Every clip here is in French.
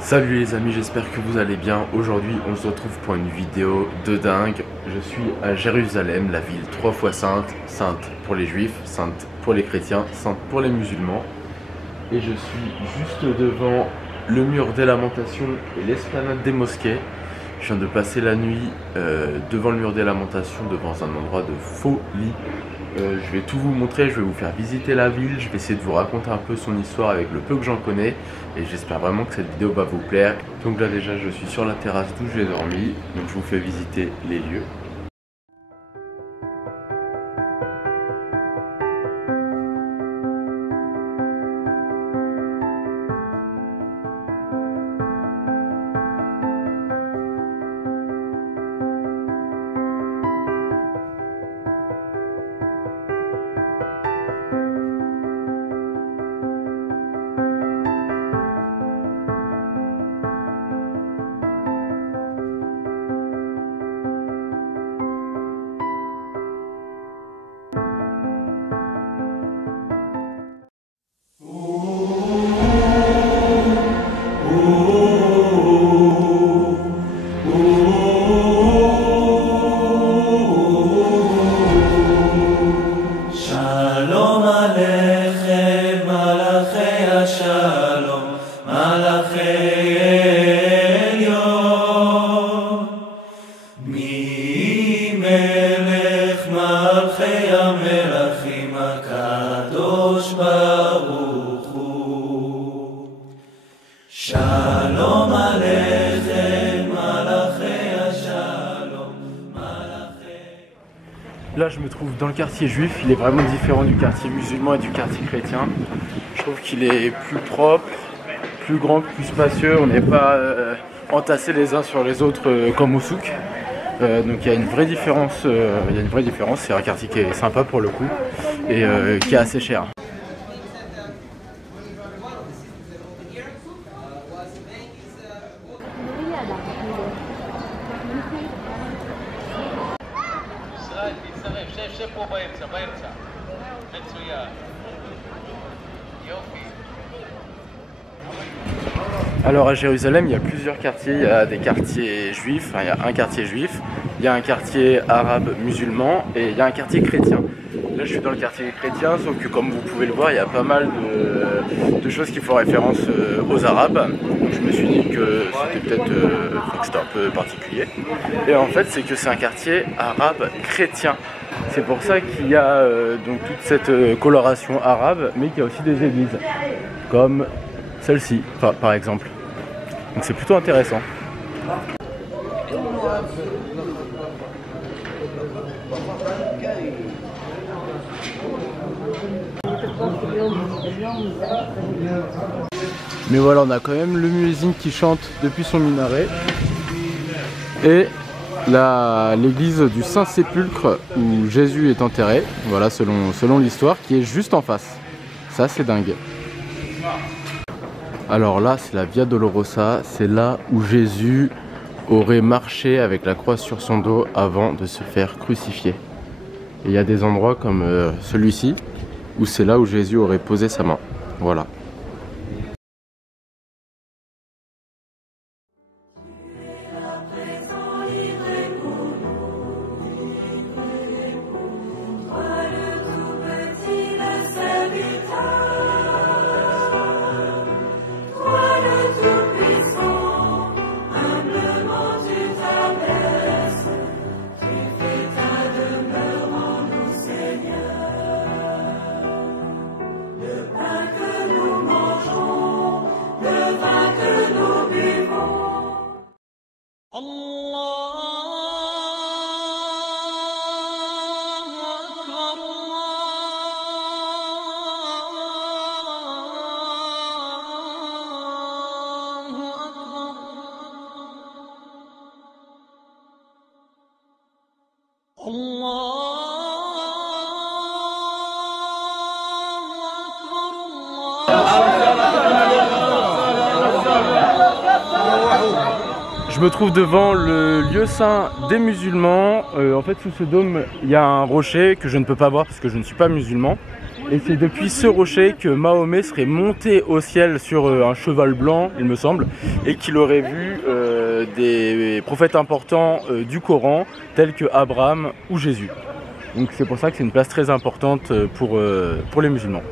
Salut les amis, j'espère que vous allez bien. Aujourd'hui on se retrouve pour une vidéo de dingue. Je suis à Jérusalem, la ville 3 fois sainte, sainte pour les juifs, sainte pour les chrétiens, sainte pour les musulmans. Et je suis juste devant le mur des lamentations et l'esplanade des mosquées. Je viens de passer la nuit devant le mur des lamentations, devant un endroit de folie. Je vais tout vous montrer, je vais vous faire visiter la ville, je vais essayer de vous raconter un peu son histoire avec le peu que j'en connais et j'espère vraiment que cette vidéo va vous plaire. Donc là déjà je suis sur la terrasse d'où j'ai dormi, donc je vous fais visiter les lieux. Là je me trouve dans le quartier juif, il est vraiment différent du quartier musulman et du quartier chrétien. Je trouve qu'il est plus propre, plus grand, plus spacieux, on n'est pas entassés les uns sur les autres comme au souk. Donc il y a une vraie différence, c'est un quartier qui est sympa pour le coup et qui est assez cher. Alors à Jérusalem, il y a plusieurs quartiers, il y a des quartiers juifs, enfin, il y a un quartier juif, il y a un quartier arabe musulman et il y a un quartier chrétien. Là je suis dans le quartier chrétien, sauf que comme vous pouvez le voir, il y a pas mal de choses qui font référence aux arabes. Donc je me suis dit que c'était peut-être que c'était un peu particulier. Et en fait c'est que c'est un quartier arabe chrétien. C'est pour ça qu'il y a donc toute cette coloration arabe, mais qu'il y a aussi des églises, comme celle-ci, par exemple. Donc c'est plutôt intéressant. Mais voilà, on a quand même le muezzin qui chante depuis son minaret. Et l'église du Saint-Sépulcre où Jésus est enterré, voilà, selon l'histoire, qui est juste en face. Ça c'est dingue. Alors là c'est la Via Dolorosa, c'est là où Jésus aurait marché avec la croix sur son dos avant de se faire crucifier. Et il y a des endroits comme celui-ci où c'est là où Jésus aurait posé sa main. Voilà. Je me trouve devant le lieu saint des musulmans. En fait, sous ce dôme, il y a un rocher que je ne peux pas voir parce que je ne suis pas musulman. Et c'est depuis ce rocher que Mahomet serait monté au ciel sur un cheval blanc, il me semble, et qu'il aurait vu des prophètes importants du Coran, tels que Abraham ou Jésus. Donc c'est pour ça que c'est une place très importante pour les musulmans.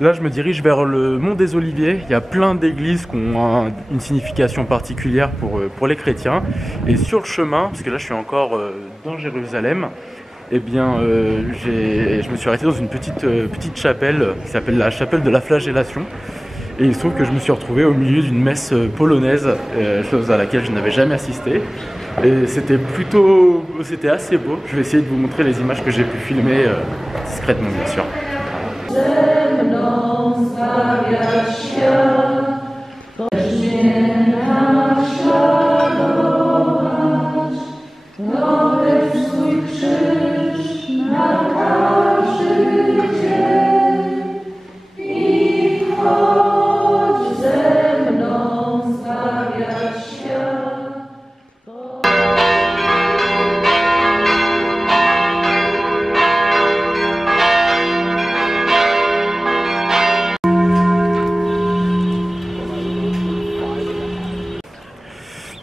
Là, je me dirige vers le Mont des Oliviers. Il y a plein d'églises qui ont une signification particulière pour les chrétiens. Et sur le chemin, parce que là, je suis encore dans Jérusalem, eh bien, je me suis arrêté dans une petite chapelle qui s'appelle la chapelle de la Flagellation. Et il se trouve que je me suis retrouvé au milieu d'une messe polonaise, chose à laquelle je n'avais jamais assisté. Et c'était assez beau. Je vais essayer de vous montrer les images que j'ai pu filmer discrètement, bien sûr.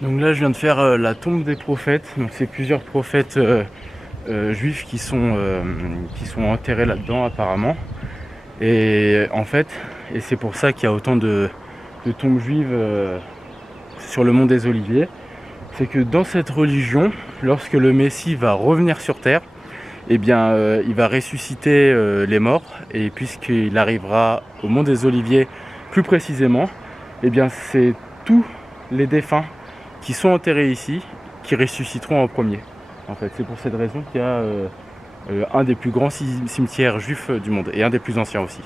Donc là, je viens de faire la tombe des prophètes. Donc c'est plusieurs prophètes juifs qui sont enterrés là-dedans apparemment. Et en fait, et c'est pour ça qu'il y a autant de tombes juives sur le mont des Oliviers, c'est que dans cette religion, lorsque le Messie va revenir sur terre, eh bien, il va ressusciter les morts. Et puisqu'il arrivera au mont des Oliviers plus précisément, eh bien, c'est tous les défunts qui sont enterrés ici, qui ressusciteront en premier. En fait, c'est pour cette raison qu'il y a un des plus grands cimetières juifs du monde, et un des plus anciens aussi.